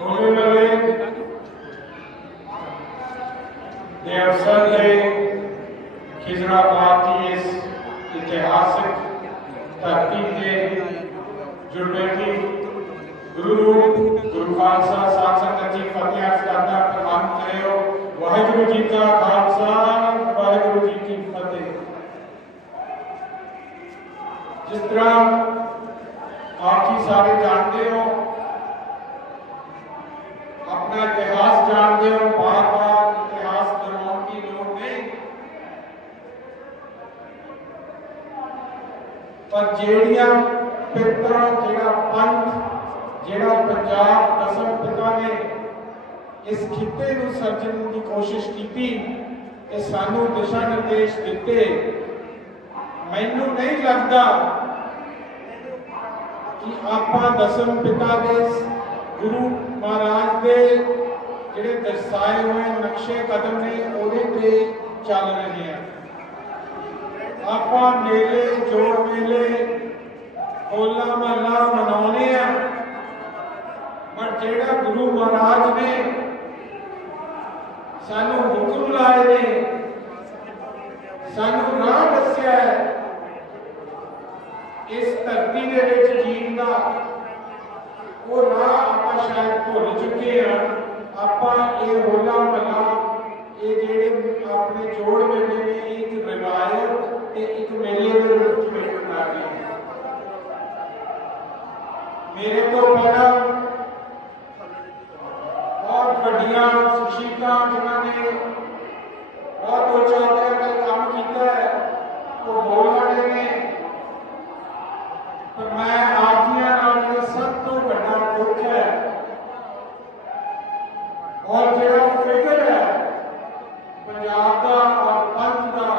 ਹੋਣੇ ਵਾਲੇ ਦੇ ਅਵਸਰ ਦੇ ਖਿਜ਼ਰਾਬਾਦ ਦੀ ਇਸ ਇਤਿਹਾਸਕ ਧਰਤੀ ਤੇ। ਜੁੜਵੇਗੀ ਗੁਰੂ ਗੁਰੂ ਖਾਲਸਾ ਸਾਧ ਸੰਗਤ ਜੀ ਫਤਿਹ ਅਰਜ਼ ਕਰਦਾ ਪ੍ਰਵਾਨ ਕਰਿਓ। ਵਾਹਿਗੁਰੂ ਜੀ ਕਾ ਖਾਲਸਾ, ਵਾਹਿਗੁਰੂ ਜੀ ਕੀ ਫਤਿਹ। ਜਿਸ ਤਰ੍ਹਾਂ ਆਪ ਸਾਰੇ ਜਾਣਦੇ ਹੋ ਆਪਣਾ ਇਤਿਹਾਸ ਜਾਣਦੇ ਹੋ ਬਾਰ-ਬਾਰ ਇਤਿਹਾਸ ਦੁਹਰਾਉਣ ਦੀ ਲੋੜ ਨਹੀਂ ਪਰ ਜਿਹੜੀਆਂ ਪਿਤਰਾਂ, ਜਿਹੜਾ ਪੰਥ, ਜਿਹੜਾ ਪੰਜਾਬ ਦਸਮ ਪਿਤਾ ਨੇ ਇਸ ਖਿੱਤੇ ਨੂੰ ਸਰਜਣ ਦੀ ਕੋਸ਼ਿਸ਼ ਕੀਤੀ ਤੇ ਸਾਨੂੰ ਦਿਸ਼ਾ ਨਿਰਦੇਸ਼ ਦਿੱਤੇ, ਮੈਨੂੰ ਨਹੀਂ ਲੱਗਦਾ ਕਿ ਆਪਾਂ ਦਸਮ ਪਿਤਾ ਦੇ ਗੁਰੂ ਮਹਾਰਾਜ ਦੇ ਜਿਹੜੇ ਦਰਸਾਏ ਹੋਏ ਨਕਸ਼ੇ ਕਦਮ ਨੇ ਉਹਦੇ ਤੇ ਚੱਲ ਰਹੇ ਹਾਂ। ਆਪਾਂ ਮੇਲੇ, ਜੋੜ ਮੇਲੇ, ਹੋਲਾ ਮਹੱਲਾ ਮਨਾਉਣੇ ਆ। ਪਰ ਜਿਹੜਾ ਗੁਰੂ ਮਹਾਰਾਜ ਨੇ ਸਾਨੂੰ ਹੁਕਮ ਲਾਏ ਨੇ, ਸਾਨੂੰ ਰਾਹ ਦੱਸਿਆ ਹੈ, ਇਸ ਧਰਤੀ ਦੇ ਵਿੱਚ ਜੀਣ ਦਾ, ਉਹ ਰਾਹ ਆਪਾਂ ਸ਼ਾਇਦ ਭੁੱਲ ਚੁੱਕੇ ਆ ਆਪਾਂ ਇਹ ਹੋਲਾ ਮਹੱਲਾ ਇਹ ਜਿਹੜੇ ਆਪਣੇ ਜੋੜ ਮੇਲੇ ਨੇ ਇਹ ਇੱਕ ਰਿਵਾਇਤ ਤੇ ਇੱਕ ਮੇਲੇ ਦੇ ਰੂਪ ਵਿੱਚ ਮਨਾ ਰਹੇ ਹਾਂ ਮੇਰੇ ਤੋਂ ਪਹਿਲਾਂ ਬਹੁਤ ਵੱਡੀਆਂ ਸ਼ਖਸੀਅਤਾਂ ਜਿਨ੍ਹਾਂ ਨੇ ਬਹੁਤ ਉੱਚਾ ਤੇ ਕੰਮ ਕੀਤਾ ਹੈ, ਉਹ ਬੋਲ ਰਹੇ ਨੇ। ਪਰ ਮੈਂ ਆਪ ਜੀਆਂ ਨਾਲ ਜਿਹੜਾ ਸਭ ਤੋਂ ਵੱਡਾ ਦੁੱਖ ਹੈ ਔਰ ਜਿਹੜਾ ਫਿਕਰ ਹੈ, ਪੰਜਾਬ ਦਾ ਔਰ ਪੰਥ ਦਾ,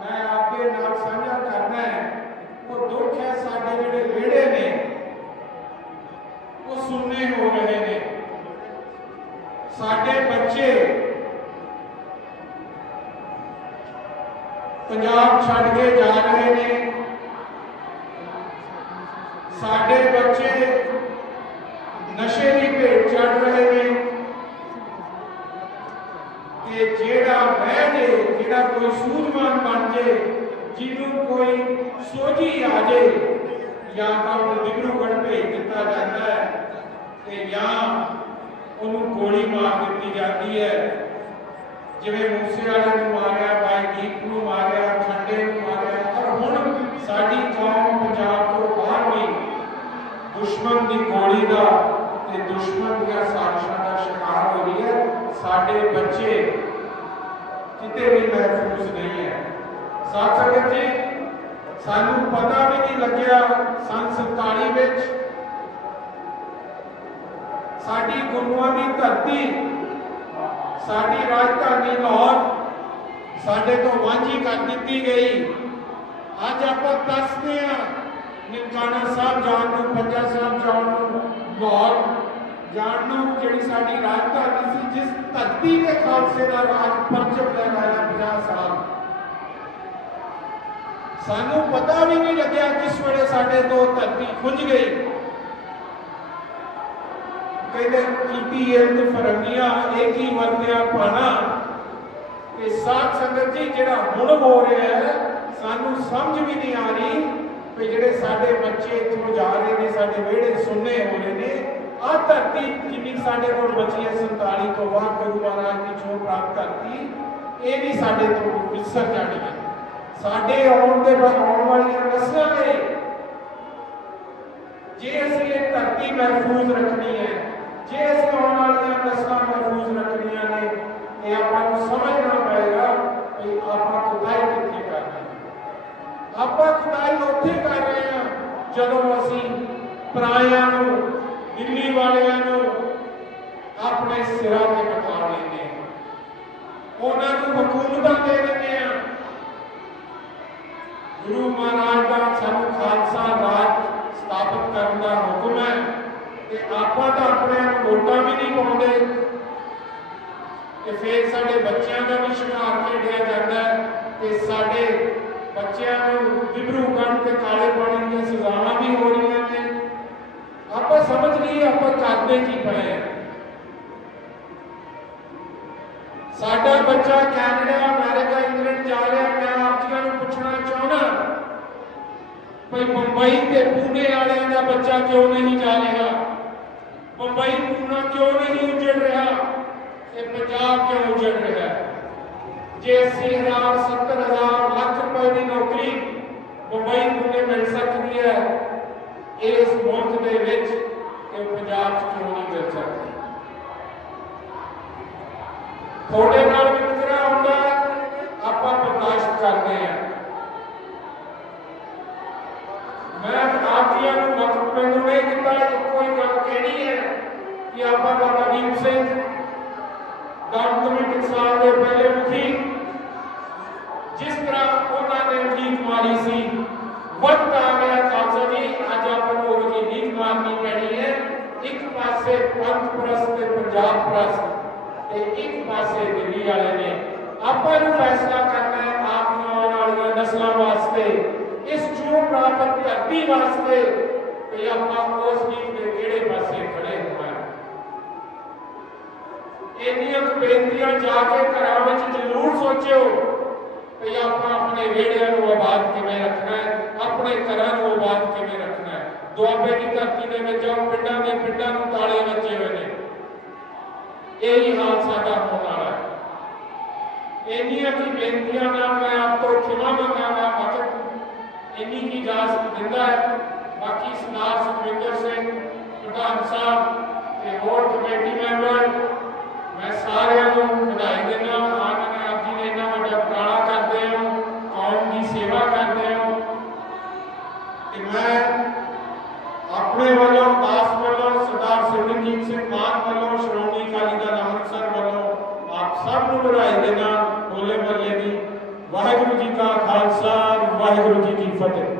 ਮੈਂ ਆਪਦੇ ਨਾਲ ਸਾਂਝਾ ਕਰਨਾ ਹੈ। ਉਹ ਦੁੱਖ ਹੈ ਸਾਡੇ ਜਿਹੜੇ ਵਿਹੜੇ ਨੇ, ਉਹ ਸੁੰਨੇ ਹੋ ਰਹੇ ਨੇ। ਸਾਡੇ ਬੱਚੇ ਪੰਜਾਬ ਛੱਡ ਕੇ ਜਾ ਰਹੇ ਨੇ। ਸਾਡੇ ਬੱਚੇ ਨਸ਼ੇ ਦੀ ਭੇਟ ਚੜ ਰਹੇ ਨੇ। ਕਿ ਜਿਹੜਾ ਬਹਿ ਜੇ, ਜਿਹੜਾ ਕੋਈ ਸੂਝਵਾਨ ਬਣ ਜੇ, ਜਿਹਨੂੰ ਕੋਈ ਸੋਝੀ ਆ ਜੇ, ਜਾਂ ਤਾਂ ਉਹਨੂੰ ਡਿਬਰੂਗੜ੍ਹ ਭੇਜ ਦਿੱਤਾ ਜਾਂਦਾ ਹੈ। ਤੇ ਜਾਂ ਉਹਨੂੰ ਗੋਲੀ ਮਾਰ ਦਿੱਤੀ ਜਾਂਦੀ ਹੈ। ਜਿਵੇਂ ਮੂਸੇ ਵਾਲੇ ਨੂੰ ਮਾਰਿਆ, ਬਾਈ ਦੀਪ ਨੂੰ ਮਾਰਿਆ, ਖੰਡੇ ਨੂੰ ਮਾਰਿਆ, ਪਰ ਹੁਣ ਸਾਡੀ ਕੌਮ ਪੰਜਾਬ ਤੋਂ ਬਾਹਰ ਵੀ ਦੁਸ਼ਮਣ ਦੀ ਗੋਲੀ ਦਾ ਤੇ ਦੁਸ਼ਮਣ ਦੀਆਂ ਸਾਜ਼ਿਸ਼ਾਂ ਦਾ ਸ਼ਿਕਾਰ ਹੋ ਰਹੀ ਹੈ। ਸਾਡੇ ਬੱਚੇ ਕਿਤੇ ਵੀ ਮਹਿਫੂਜ਼ ਨਹੀਂ ਹੈ। ਸਾਥ ਸੰਗਤ ਜੀ, ਸਾਨੂੰ ਪਤਾ ਵੀ ਨਹੀਂ ਲੱਗਿਆ ਸੰਨ 47 ਵਿੱਚ ਸਾਡੀ ਗੁਰੂਆਂ ਦੀ ਧਰਤੀ, ਸਾਡੀ ਰਾਜਧਾਨੀ ਲਾਹੌਰ ਸਾਡੇ ਤੋਂ ਵਾਂਝੀ ਕਰ ਦਿੱਤੀ ਗਈ। ਅੱਜ ਆਪਾਂ ਦੱਸਦੇ ਆ ਨਨਕਾਣਾ ਸਾਹਿਬ ਜਾਣ ਨੂੰ, ਪੰਜਾ ਸਾਹਿਬ ਜਾਣ ਨੂੰ, ਲਾਹੌਰ ਜਾਣ ਨੂੰ ਜਿਹੜੀ ਸਾਡੀ ਰਾਜਧਾਨੀ ਸੀ, ਜਿਸ ਧਰਤੀ ਦੇ ਖਾਲਸੇ ਦਾ ਰਾਜ ਪਰਚਮ ਲਹਿਰਾਇਆ 50 ਸਾਲ। ਸਾਨੂੰ ਪਤਾ ਵੀ ਨਹੀਂ ਲੱਗਿਆ ਕਿਸ ਵੇਲੇ ਸਾਡੇ ਤੋਂ ਧਰਤੀ ਖੁੰਝ ਗਈ। ਕਹਿੰਦੇ ਕੀਤੀ ਇਹ ਫਰੰਗੀਆਂ ਇੱਕ ਹੀ ਵਰਤਿਆ ਪਾਣਾ? ਤੇ ਸਾਧ ਸੰਗਤ ਜੀ, ਜਿਹੜਾ ਹੁਣ ਹੋ ਰਿਹਾ ਹੈ, ਸਾਨੂੰ ਸਮਝ ਵੀ ਨਹੀਂ ਆ ਰਹੀ ਕਿ ਜਿਹੜੇ ਸਾਡੇ ਬੱਚੇ ਇੱਥੋਂ ਜਾ ਰਹੇ ਨੇ, ਸਾਡੇ ਵਿਹੜੇ ਸੁੰਨੇ ਹੋ ਰਹੇ ਨੇ, ਆਹ ਧਰਤੀ ਜਿੰਨੀ ਸਾਡੇ ਕੋਲ ਬਚੀ ਹੈ 47 ਤੋਂ ਬਾਅਦ ਗੁਰੂ ਮਹਾਰਾਜ ਦੀ ਛੋਹ ਪ੍ਰਾਪਤ ਧਰਤੀ, ਇਹ ਵੀ ਸਾਡੇ ਤੋਂ ਵਿਸਰ ਜਾਣੀ ਹੈ। ਸਾਡੇ ਆਉਣ ਦੇ ਬਾਅਦ ਆਉਣ ਵਾਲੀਆਂ ਨਸਲਾਂ ਨੇ ਜੇ ਅਸੀਂ ਇਹ ਧਰਤੀ ਮਹਿਫੂਜ਼ ਰੱਖਣੀ ਹੈ ਜੇ ਅਸੀਂ ਆਉਣ ਵਾਲੀਆਂ ਨਸਲਾਂ ਮਹਿਫੂਜ਼ ਰੱਖਣੀਆਂ ਨੇ, ਇਹ ਆਪਾਂ ਨੂੰ ਸਮਝਣਾ ਪਏਗਾ ਕਿ ਆਪਾਂ ਖੁਦਾਈ ਕਿੱਥੇ ਕਰ ਰਹੇ ਹਾਂ। ਆਪਾਂ ਖੁਦਾਈ ਉੱਥੇ ਕਰ ਰਹੇ ਹਾਂ ਜਦੋਂ ਅਸੀਂ ਪਰਾਇਆਂ ਨੂੰ, ਦਿੱਲੀ ਵਾਲਿਆਂ ਨੂੰ ਆਪਣੇ ਸਿਰਾਂ ਤੇ ਬਿਠਾ ਲੈਂਦੇ ਹਾਂ। ਉਹਨਾਂ ਨੂੰ ਹਕੂਮਤਾਂ ਦੇ ਦਿੰਦੇ ਹਾਂ। ਗੁਰੂ ਮਹਾਰਾਜ ਦਾ ਸਾਨੂੰ ਖਾਲਸਾ ਰਾਜ ਸਥਾਪਿਤ ਕਰਨ ਦਾ ਹੁਕਮ ਆਪਾਂ ਤਾਂ ਆਪਣੇ ਨੂੰ ਵੋਟਾਂ ਵੀ ਨਹੀਂ ਪਾਉਂਦੇ। ਕਿ ਫੇਰ ਸਾਡੇ ਬੱਚਿਆਂ ਦਾ ਵੀ ਸ਼ਿਕਾਰ ਖੇਡਿਆ ਜਾਂਦਾ ਤੇ ਸਾਡੇ ਬੱਚਿਆਂ ਨੂੰ ਵਿਭਰੂ ਕਰਨ ਤੇ ਕਾਲੇ ਪਾਣੀ ਦੀਆਂ ਸਜ਼ਾਵਾਂ ਵੀ ਹੋ ਰਹੀਆਂ ਨੇ। ਆਪਾਂ ਸਮਝ ਲਈਏ, ਆਪਾਂ ਕਰਦੇ ਕੀ ਪਏ ਸਾਡਾ ਬੱਚਾ ਕੈਨੇਡਾ, ਅਮਰੀਕਾ, ਇੰਗਲੈਂਡ ਜਾ ਰਿਹਾ, ਮੈਂ ਆਪ ਜੀ ਨੂੰ ਪੁੱਛਣਾ ਚਾਹੁੰਦਾ, ਭਈ ਮੁੰਬਈ ਤੇ ਪੂਨੇ ਵਾਲਿਆਂ ਦਾ ਬੱਚਾ ਕਿਉਂ ਨਹੀਂ ਜਾ ਰਿਹਾ? ਮੁੰਬਈ ਪੂਨਾ ਕਿਉਂ ਨਹੀਂ ਉੱਜੜ ਰਿਹਾ? ਤੇ ਪੰਜਾਬ ਕਿਉਂ ਉੱਜੜ ਰਿਹਾ? ਜੇ 80000 70000 ਲੱਖ ਰੁਪਏ ਦੀ ਨੌਕਰੀ ਮੁੰਬਈ ਪੂਨੇ ਮਿਲ ਸਕਦੀ ਹੈ, ਇਸ ਮੁਲਕ ਦੇ ਵਿੱਚ ਤੇ ਪੰਜਾਬ 'ਚ ਕਿਉਂ ਨਹੀਂ ਮਿਲ ਸਕਦੀ? ਤੁਹਾਡੇ ਨਾਲ ਵਿਤਕਰਾ ਹੁੰਦਾ, ਆਪਾਂ ਬਰਦਾਸ਼ਤ ਕਰਦੇ ਹਾਂ ਮੈਂ ਆਪ ਨੂੰ ਮਕਸਦ ਮੈਨੂੰ ਇਹ ਕੀਤਾ ਇੱਕੋ ਹੀ ਗੱਲ ਕਹਿਣੀ ਹੈ ਕਿ ਆਪਾਂ ਬਾਬਾ ਦੀਪ ਸਿੰਘ ਗਾਂਵ ਕਮੇਟੀ ਸਾਲ ਦੇ ਪਹਿਲੇ ਮੁਖੀ, ਜਿਸ ਤਰ੍ਹਾਂ ਉਹਨਾਂ ਨੇ ਨੀਂਦ ਮਾਰੀ ਸੀ, ਵਕਤ ਆ ਗਿਆ ਖਾਲਸਾ ਜੀ, ਅੱਜ ਆਪਾਂ ਨੂੰ ਉਹ ਜੀ ਨੀਂਦ ਮਾਰਨੀ ਪੈਣੀ ਹੈ। ਇੱਕ ਪਾਸੇ ਪੰਥ ਪ੍ਰਸਤ ਤੇ ਪੰਜਾਬ ਪ੍ਰਸਤ, ਤੇ ਇੱਕ ਪਾਸੇ ਦਿੱਲੀ ਵਾਲੇ ਨੇ। ਆਪਾਂ ਨੂੰ ਫੈਸਲਾ ਕਰਨਾ ਹੈ ਆਪ ਆਉਣ ਵਾਲੀਆਂ ਨਸਲਾਂ ਵਾਸਤੇ। ਇਸ ਚੋਣ ਪ੍ਰਾਪਤ ਧਰਤੀ ਵਾਸਤੇ ਕਿ ਆਪਾਂ ਉਸ ਨੀਤ ਦੇ ਕਿਹੜੇ ਪਾਸੇ ਖੜੇ ਹੋਣਾ ਹੈ ਇੰਨੀਆਂ ਕੁ ਬੇਨਤੀਆਂ ਜਾ ਕੇ ਘਰਾਂ ਵਿੱਚ ਜ਼ਰੂਰ ਸੋਚਿਓ ਕਿ ਆਪਾਂ ਆਪਣੇ ਵਿਹੜਿਆਂ ਨੂੰ ਆਬਾਦ ਕਿਵੇਂ ਰੱਖਣਾ ਹੈ ਆਪਣੇ ਘਰਾਂ ਨੂੰ ਆਬਾਦ ਕਿਵੇਂ ਰੱਖਣਾ ਹੈ ਦੁਆਬੇ ਦੀ ਧਰਤੀ ਦੇ ਵਿੱਚ ਜਾਓ ਪਿੰਡਾਂ ਦੇ ਪਿੰਡਾਂ ਨੂੰ ਤਾਲੇ ਵੱਜੇ ਹੋਏ ਨੇ ਇਹੀ ਹਾਲ ਸਾਡਾ ਹੋਣ ਵਾਲਾ ਹੈ ਇੰਨੀਆਂ ਕੀ ਬੇਨਤੀਆਂ ਨਾਲ ਮੈਂ ਆਪ ਤੋਂ ਖਿਮਾ ਮੰਗਾਂਗਾ ਵਕਤ ਇੰਨੀ ਕੀ ਇਜਾਜ਼ਤ ਦਿੰਦਾ ਹੈ। ਬਾਕੀ ਸਰਦਾਰ ਸੁਖਵਿੰਦਰ ਸਿੰਘ, ਪ੍ਰਧਾਨ ਸਾਹਿਬ ਤੇ ਹੋਰ ਕਮੇਟੀ ਮੈਂਬਰ, ਮੈਂ ਸਾਰਿਆਂ ਨੂੰ ਵਧਾਈ ਦਿੰਦਾ ਹਾਂ। ਮੈਂ ਆਪ ਜੀ ਨੇ ਇੰਨਾ ਵੱਡਾ ਉਪਰਾਲਾ ਕਰਦੇ ਹੋ ਕੌਮ ਦੀ ਸੇਵਾ ਕਰਦੇ ਹੋ ਤੇ ਮੈਂ ਆਪਣੇ ਵੱਲੋਂ, ਦਾਸ ਵੱਲੋਂ ਸਰਦਾਰ ਸਿਮਰਨਜੀਤ ਸਿੰਘ ਮਾਨ ਵੱਲੋਂ ਸ਼੍ਰੋਮਣੀ ਅਕਾਲੀ ਦਲ ਅੰਮ੍ਰਿਤਸਰ ਵੱਲੋਂ ਆਪ ਸਭ ਨੂੰ ਵਧਾਈ ਦੇਣਾ ਹੋਲੇ